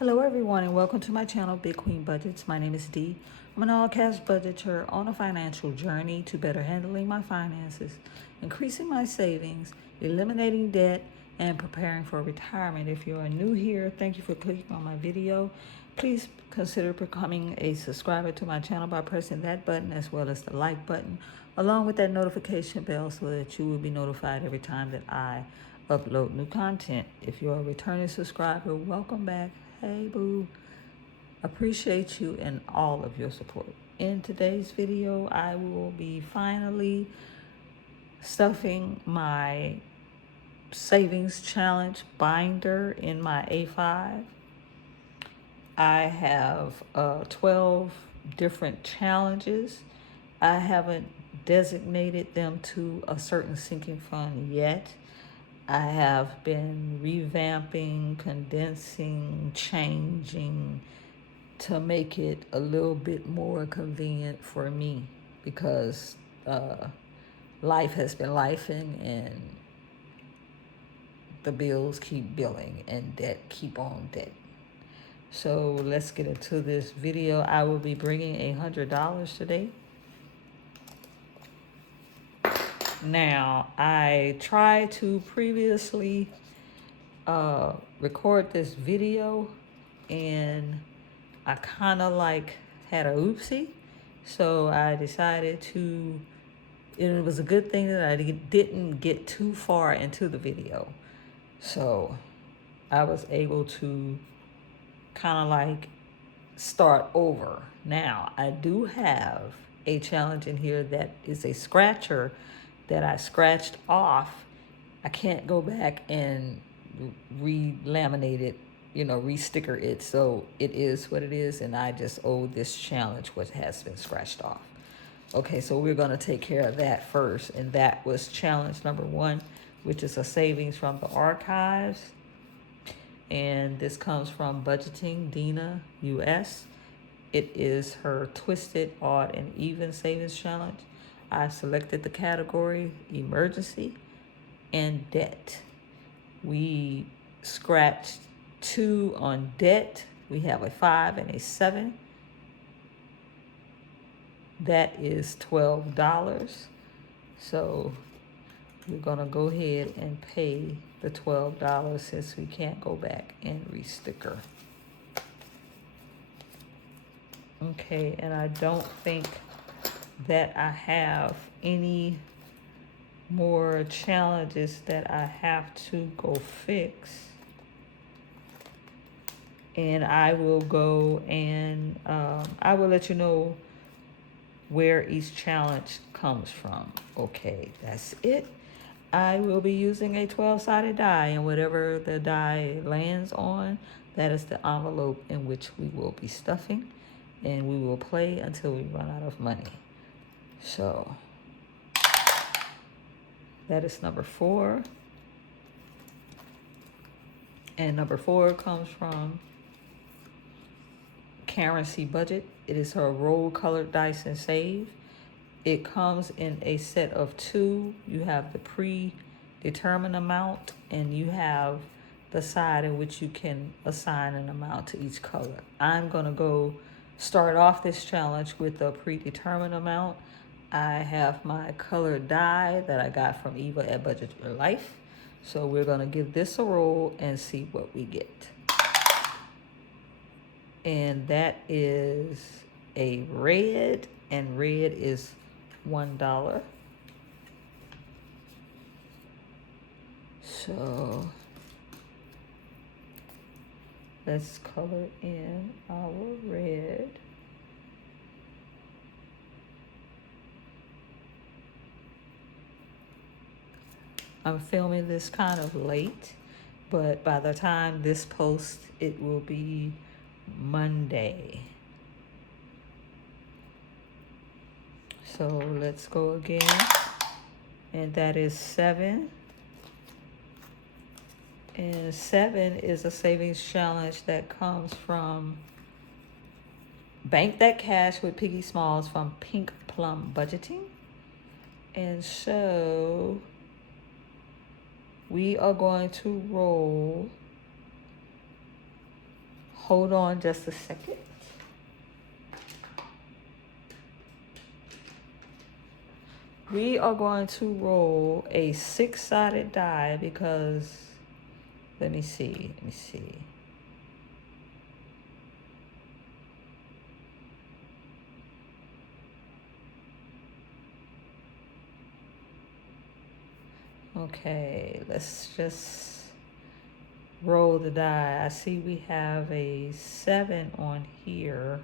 Hello everyone and welcome to my channel, Big Queen Budgets. My name is Dee. I'm an all-cash budgeter on a financial journey to better handling my finances, increasing my savings, eliminating debt, and preparing for retirement. If you are new here, thank you for clicking on my video. Please consider becoming a subscriber to my channel by pressing that button as well as the like button, along with that notification bell so that you will be notified every time that I upload new content. If you're a returning subscriber, welcome back. Hey boo, appreciate you and all of your support. In today's video, I will be finally stuffing my savings challenge binder in my A5. I have 12 different challenges. I haven't designated them to a certain sinking fund yet. I have been revamping, condensing, changing to make it a little bit more convenient for me because life has been lifing and the bills keep billing and debt keep on debt. So let's get into this video. I will be bringing $100 today. Now, I tried to previously record this video and I kind of like had a oopsie. So I decided to, it was a good thing that I didn't get too far into the video. So I was able to kind of like start over. Now, I do have a challenge in here that is a scratcher that I scratched off. I can't go back and re-laminate it, re-sticker it. So it is what it is, and I just owe this challenge what has been scratched off. Okay, so we're gonna take care of that first, and that was challenge number 1, which is a savings from the archives. And this comes from Budgeting Dina US. It is her Twisted, Odd, and Even Savings Challenge. I selected the category Emergency and Debt. We scratched 2 on debt. We have a 5 and a 7. That is $12. So we're gonna go ahead and pay the $12 since we can't go back and re-sticker. Okay, and I don't think that I have any more challenges that I have to go fix. And I will go and I will let you know where each challenge comes from. Okay, that's it. I will be using a 12-sided die, and whatever the die lands on, that is the envelope in which we will be stuffing, and we will play until we run out of money. So that is number 4. And number 4 comes from Karen C. Budget. It is her roll colored dice and save. It comes in a set of 2. You have the predetermined amount, and you have the side in which you can assign an amount to each color. I'm gonna go start off this challenge with a predetermined amount. I have my colored die that I got from Eva at Budget Your Life. So we're gonna give this a roll and see what we get. And that is a red, and red is $1. So let's color in our red. I'm filming this kind of late, but by the time this posts, it will be Monday. So let's go again. And that is 7. And 7 is a savings challenge that comes from Bank That Cash with Piggy Smalls from Pink Plum Budgeting. And so we are going to roll Hold on just a second. We are going to roll a 6-sided die because, let me see. Okay, let's just roll the die. I see we have a 7 on here.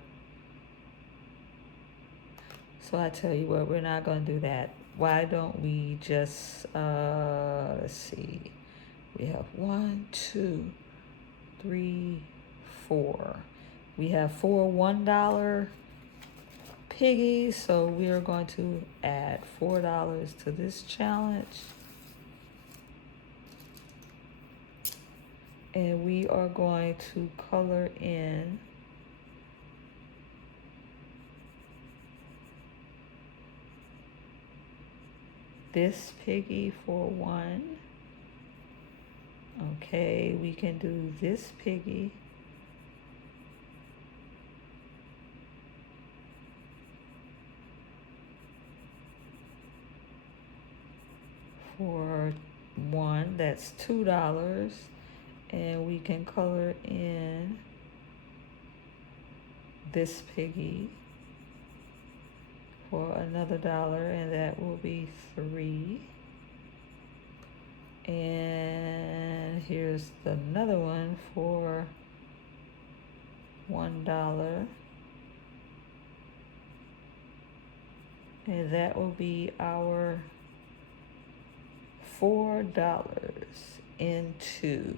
So I tell you what, we're not going to do that. Why don't we just, let's see. We have 1, 2, 3, 4. We have 4 $1 piggies. So we are going to add $4 to this challenge. And we are going to color in this piggy for 1. Okay, we can do this piggy for 1. That's $2. And we can color in this piggy for another $1, and that will be 3. And here's another one for $1, and that will be our $4 into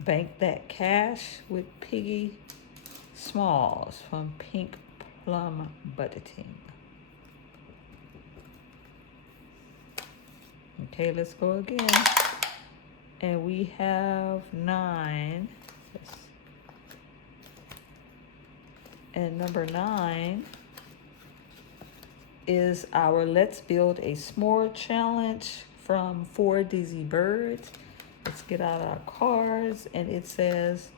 Bank That Cash with Piggy Smalls from Pink Plum Budgeting. Okay, let's go again. And we have 9. And number 9 is our Let's Build a S'more challenge from 4 Dizzy Birds. Let's get out our cards, and it says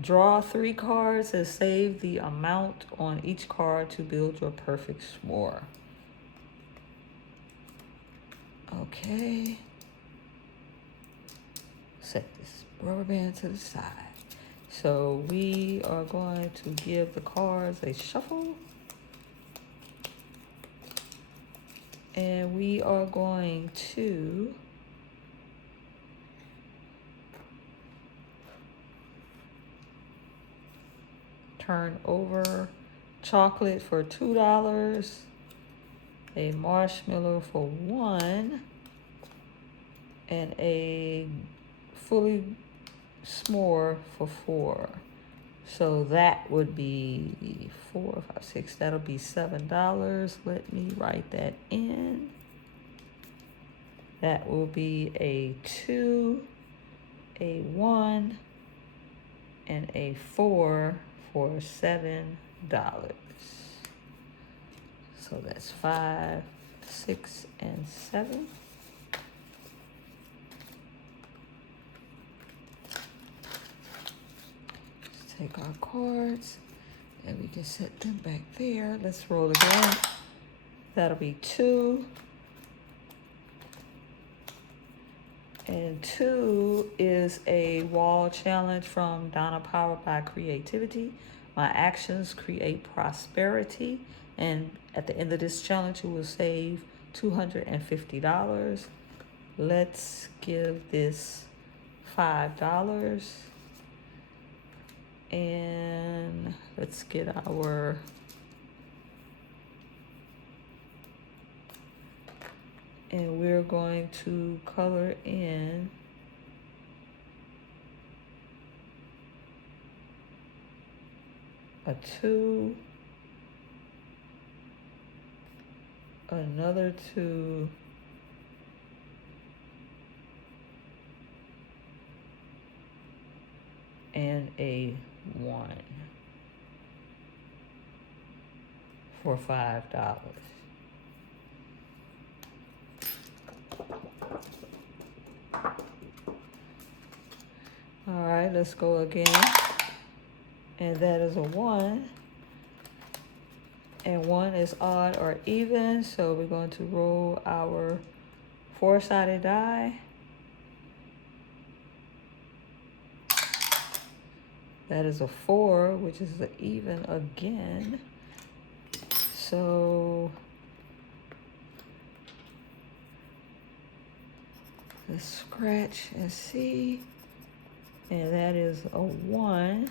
draw 3 cards and save the amount on each card to build your perfect s'more. Okay. Set this rubber band to the side. So we are going to give the cards a shuffle. And we are going to turn over chocolate for $2, a marshmallow for 1, and a fully s'more for 4. So that would be 4, 5, 6. That'll be $7. Let me write that in. That will be a 2, a 1, and a 4 for $7. So that's 5, 6, and 7. Let's take our cards and we can set them back there. Let's roll again. That'll be 2. And 2 is a wall challenge from Donna Powered by Creativity. My actions create prosperity. And at the end of this challenge, you will save $250. Let's give this $5. And let's get our and we're going to color in a 2, another 2, and a 1 for $5. All right, let's go again. And that is a 1. And 1 is odd or even, so we're going to roll our 4-sided die. That is a 4, which is an even again. So let's scratch and see. And that is a 1.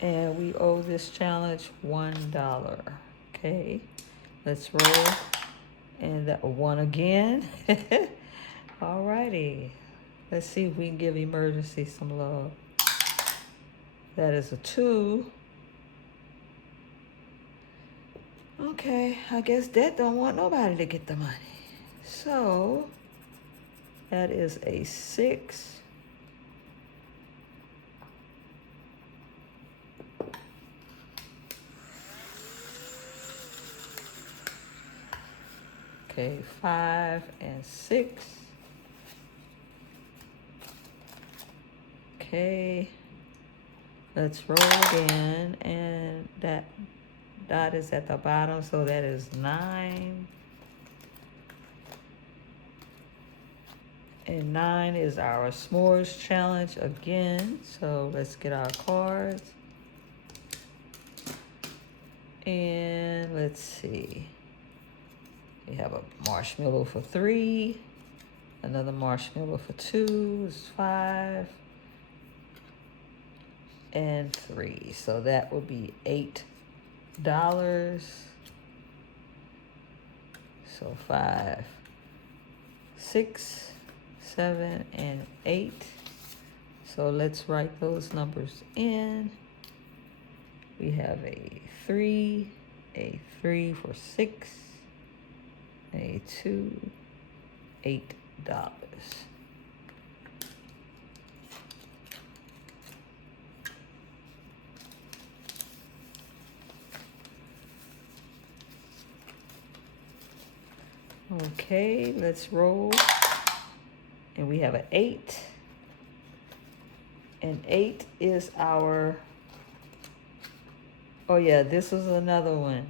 And we owe this challenge $1. Okay, let's roll. And that 1 again. Alrighty. Let's see if we can give Emergency some love. That is a 2. Okay, I guess that don't want nobody to get the money. So that is a 6. Okay, 5 and 6. Okay, let's roll again, and that dot is at the bottom, so that is 9. And 9 is our s'mores challenge again. So let's get our cards. And let's see. We have a marshmallow for 3. Another marshmallow for 2 is 5. And 3. So that would be $8. So 5, 6, 7, and 8. So let's write those numbers in. We have a 3 for 6, a 2, $8. Okay, let's roll. And we have an 8. And 8 is our, oh yeah, this was another one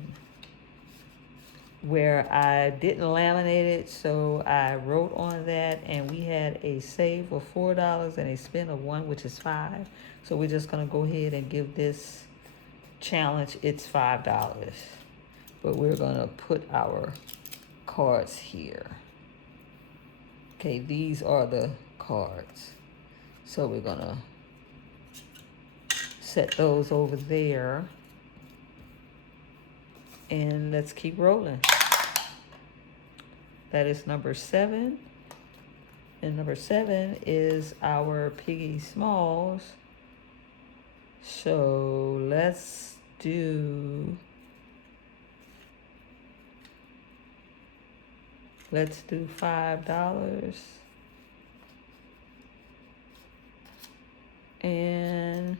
where I didn't laminate it, so I wrote on that, and we had a save of $4 and a spend of 1, which is 5. So we're just gonna go ahead and give this challenge its $5. But we're gonna put our cards here. Okay, these are the cards. So we're gonna set those over there. And let's keep rolling. That is number 7. And number 7 is our Piggy Smalls. So let's do $5. And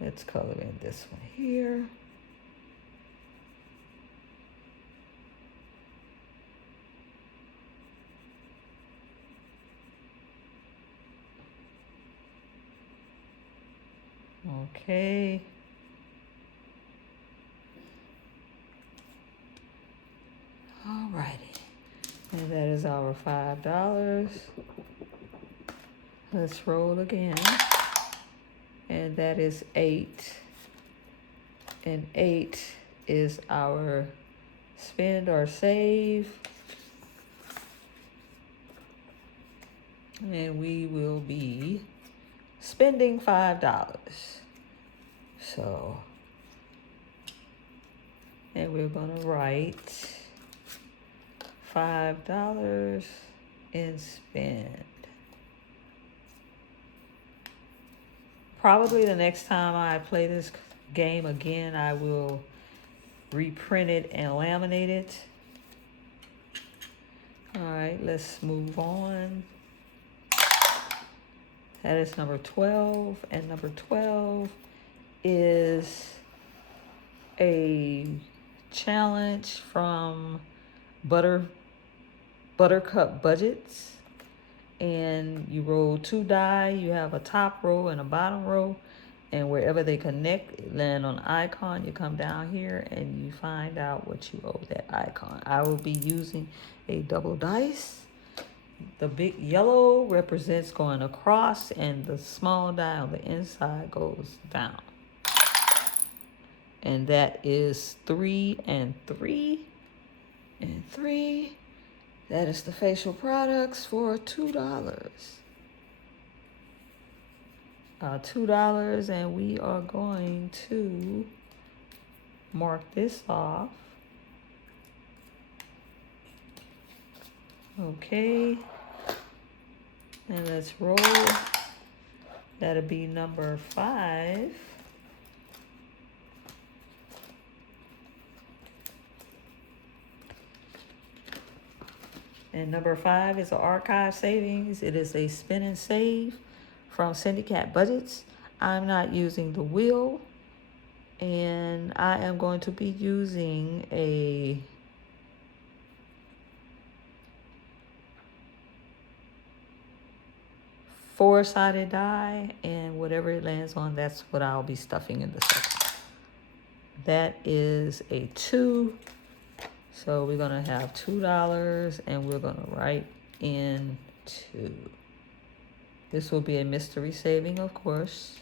let's color in this one here. Okay. Alrighty. And that is our $5. Let's roll again. And that is 8. And 8 is our spend or save. And we will be spending $5. So, and we're gonna write $5 in spend. Probably the next time I play this game again, I will reprint it and laminate it. All right, let's move on. That is number 12. And number 12 is a challenge from Buttercup Budgets. And you roll 2 die. You have a top row and a bottom row. And wherever they connect, land on the icon, you come down here and you find out what you owe that icon. I will be using a double dice. The big yellow represents going across, and the small die on the inside goes down. And that is 3 and 3 and 3. That is the facial products for $2. $2, and we are going to mark this off. Okay, and let's roll. That'll be number 5. And number 5 is an archive savings. It is a spin and save from Syndicate Budgets. I'm not using the wheel, and I am going to be using a four-sided die, and whatever it lands on, that's what I'll be stuffing in the second. That is a 2. So we're gonna have $2, and we're gonna write in 2. This will be a mystery saving, of course.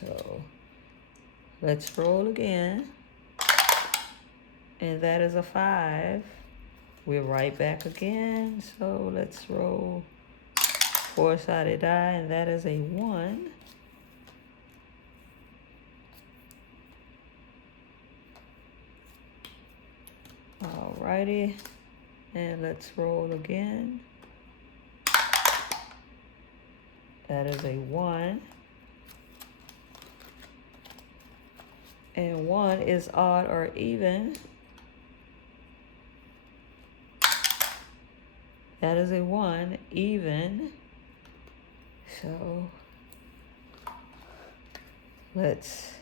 So let's roll again. And that is a 5. We're right back again. So let's roll four-sided die, and that is a 1. Alrighty, and let's roll again. That is a 1. And 1 is odd or even. That is a 1, even. So let's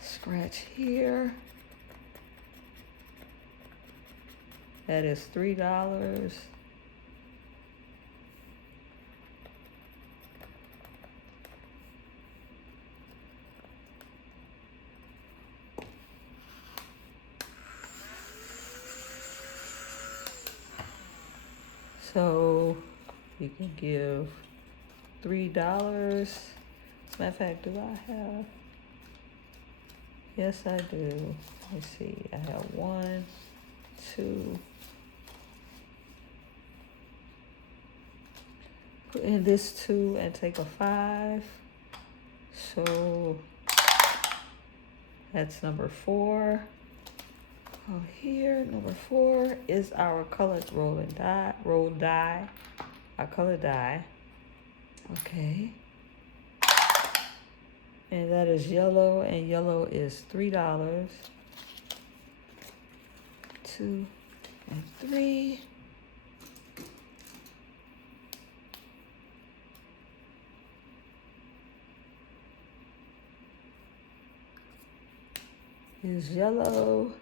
scratch here. That is $3. So you can give $3. As a matter of fact, do I have? Yes, I do. Let's see. I have 1, 2. Put in this 2 and take a 5. So that's number 4. Oh, here, number 4 is our colored roll die, our colored die. Okay. And that is yellow, and yellow is $3. 2 and 3. Is yellow.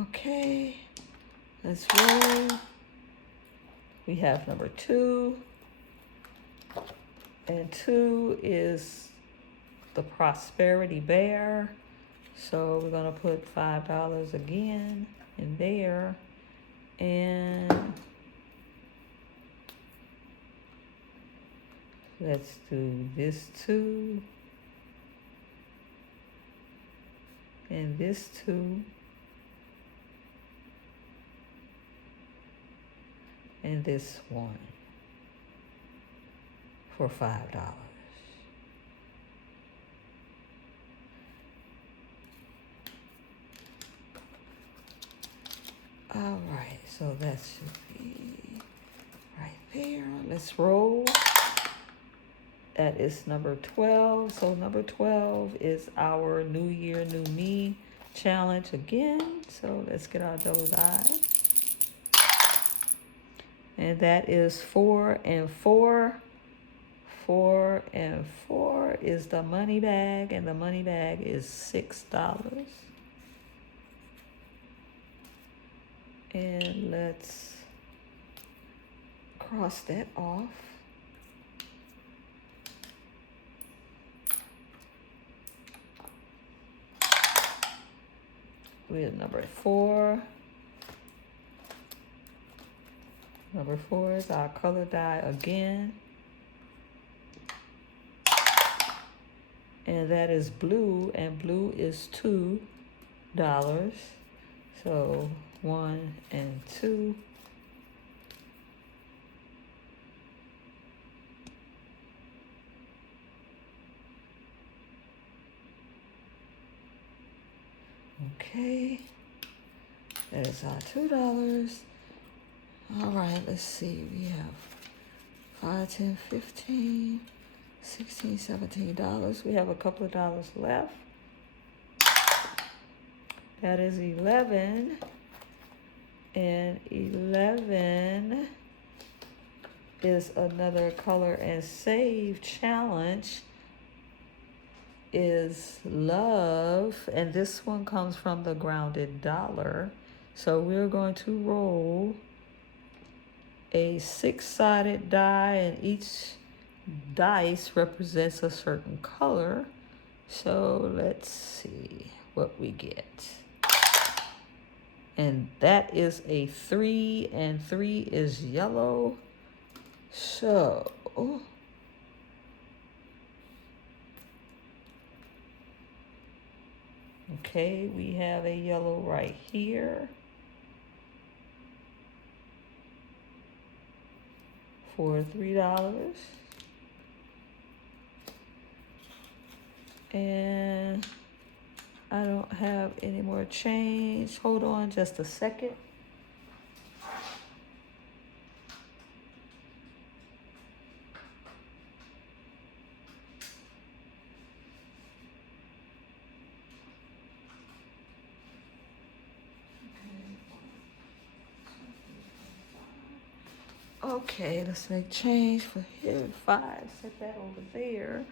Okay, let's roll. We have number 2, and 2 is the Prosperity Bear. So we're gonna put $5 again in there, and let's do this 2, and this 2. And this 1 for $5. All right, so that should be right there. Let's roll. That is number 12. So number 12 is our New Year, New Me challenge again. So let's get our double die. And that is 4 and 4. 4 and 4 is the money bag, and the money bag is $6. And let's cross that off. With number 4. Number 4 is our color die again. And that is blue, and blue is $2. So 1 and 2. Okay, that is our $2. All right, let's see. We have 5, 10, 15, 16, $17. We have a couple of dollars left. That is 11. And 11 is another color and save challenge. Is love, and this one comes from the grounded dollar. So we're going to roll a 6-sided die, and each dice represents a certain color. So let's see what we get. And that is a 3, and 3 is yellow. So okay, we have a yellow right here for $3. And I don't have any more change. Hold on just a second. Okay, let's make change for here. 5, set that over there.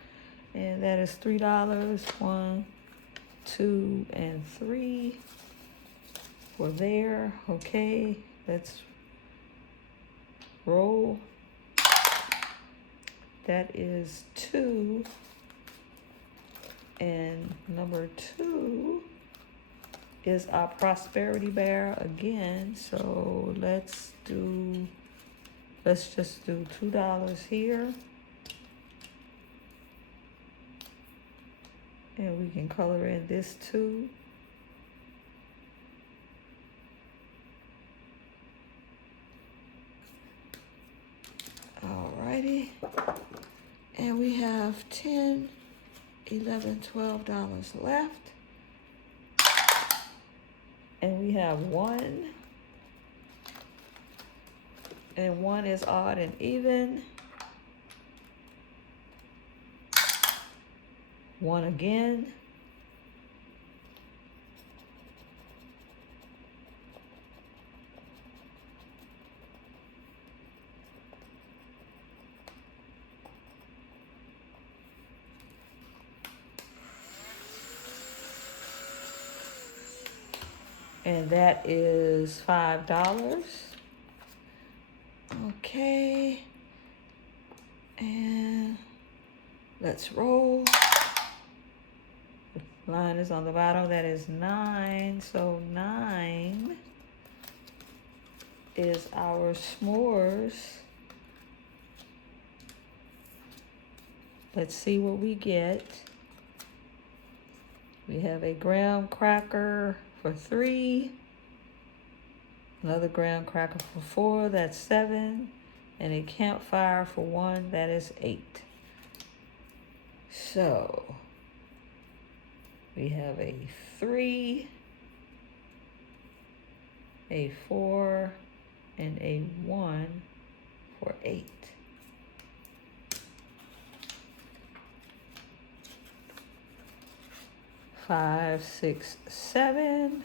And that is $3. 1, 2, and 3 for there. Okay, let's roll. That is 2. And number 2 is our prosperity bear again. So let's just do $2 here. And we can color in this too. Alrighty. And we have $10, $11, $12 left. And we have 1. And 1 is odd and even. 1 again. And that is $5. Okay. And let's roll. The line is on the bottom. That is 9. So 9 is our s'mores. Let's see what we get. We have a graham cracker for 3. Another graham cracker for 4. That's 7. And a campfire for 1. That is 8. So we have a 3, a 4, and a 1 for 8. Five, 6, 7,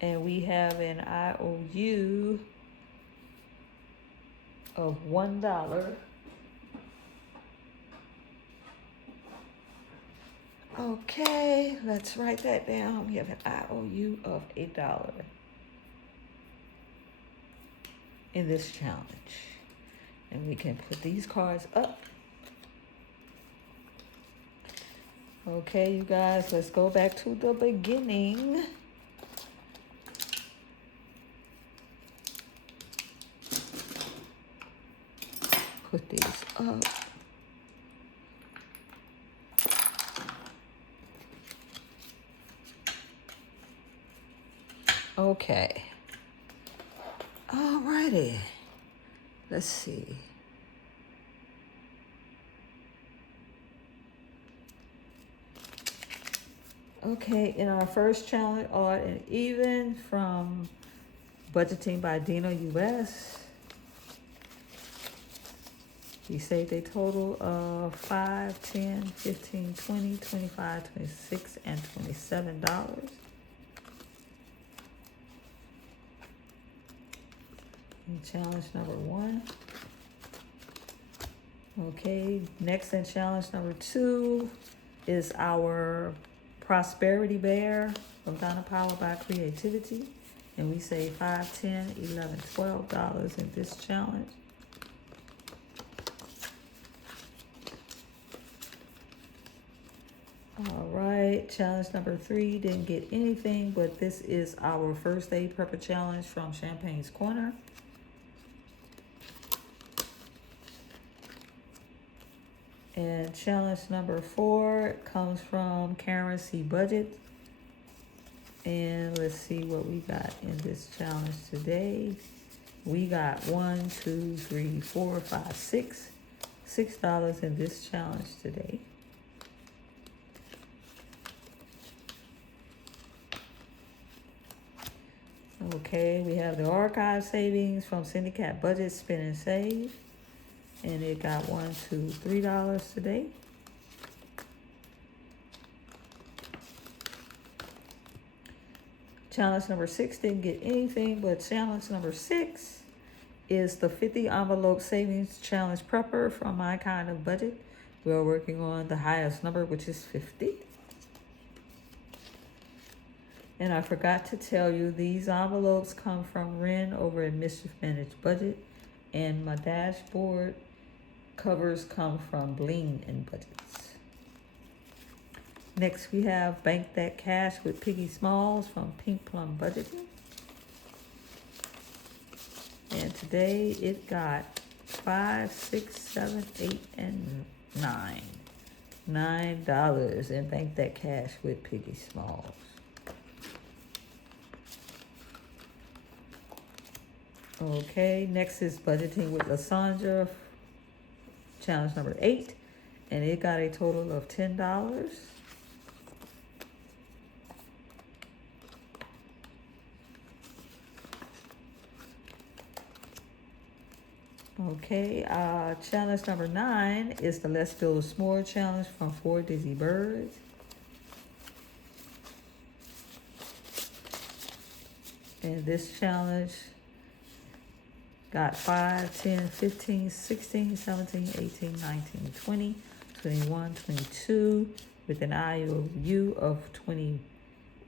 and we have an IOU of $1. Okay, let's write that down. We have an IOU of $8 in this challenge. And we can put these cards up. Okay, you guys, let's go back to the beginning. Put these up. Okay. Alrighty. Let's see. Okay, in our first challenge, odd and even from Budgeting by Dino US, we saved a total of $5, $10, $15, $20, $25, $26, and $27. In challenge number 1. Okay, next in challenge number 2 is our Prosperity Bear from Donna Power by Creativity. And we save $5, $10, $11, $12 in this challenge. All right, challenge number 3 didn't get anything, but this is our first aid prepper challenge from Champagne's Corner. And challenge number 4 comes from Karen C. Budget. And let's see what we got in this challenge today. We got $1, 2, 3, 4, 5, 6. $6 in this challenge today. Okay, we have the archive savings from Syndicat Budget Spin and Save. And it got $1, 2, $3 today. Challenge number 6 didn't get anything, but challenge number 6 is the 50 envelope savings challenge prepper from My Kind of Budget. We are working on the highest number, which is 50. And I forgot to tell you, these envelopes come from Ren over at Mischief Managed Budget. And my dashboard covers come from Bling and Budgets. Next, we have Bank That Cash with Piggy Smalls from Pink Plum Budgeting. And today it got 5, 6, 7, 8, and 9. $9 in Bank That Cash with Piggy Smalls. Okay, next is Budgeting with Lasandra, challenge number 8, and it got a total of $10. Okay, challenge number 9 is the Let's Build a S'more challenge from 4 Dizzy Birds. And this challenge got 5, 10, 15, 16, 17, 18, 19, 20, 21, 22 with an IOU of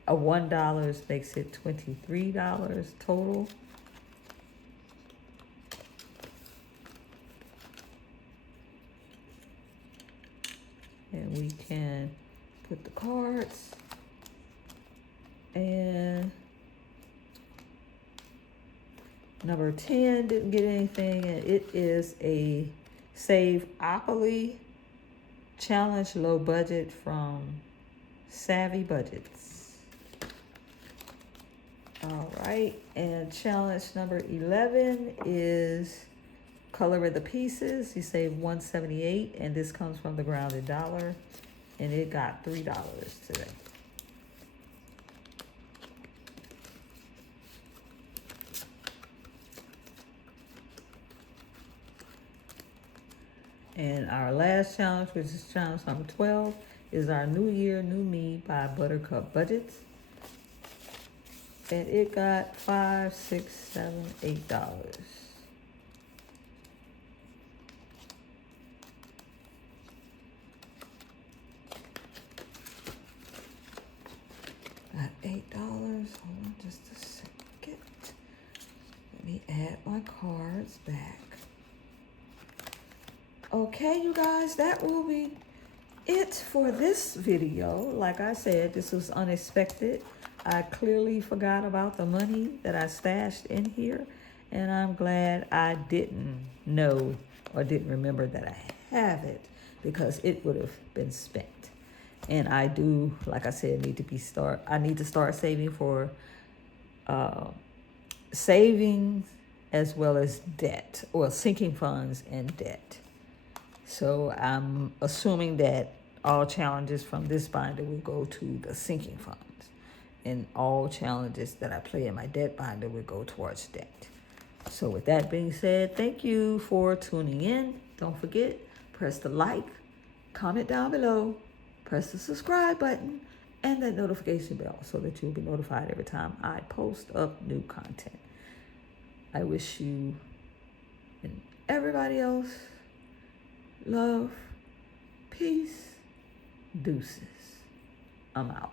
$1 makes it $23 total. And we can put the cards, and number 10 didn't get anything, and it is a Save-opoly challenge low budget from Savvy Budgets. All right, and challenge number 11 is Color of the Pieces. You save $178, and this comes from the Grounded Dollar, and it got $3 today. And our last challenge, which is challenge number 12, is our New Year, New Me by Buttercup Budgets. And it got $5, $6, $7, $8. Okay, you guys, that will be it for this video. Like I said, this was unexpected. I clearly forgot about the money that I stashed in here, and I'm glad I didn't know or didn't remember that I have it, because it would have been spent. And I do, like I said, I need to start saving for savings as well as debt, or sinking funds and debt. So I'm assuming that all challenges from this binder will go to the sinking funds, and all challenges that I play in my debt binder will go towards debt. So with that being said, thank you for tuning in. Don't forget, press the like, comment down below, press the subscribe button, and that notification bell so that you'll be notified every time I post up new content. I wish you and everybody else love, peace, deuces. I'm out.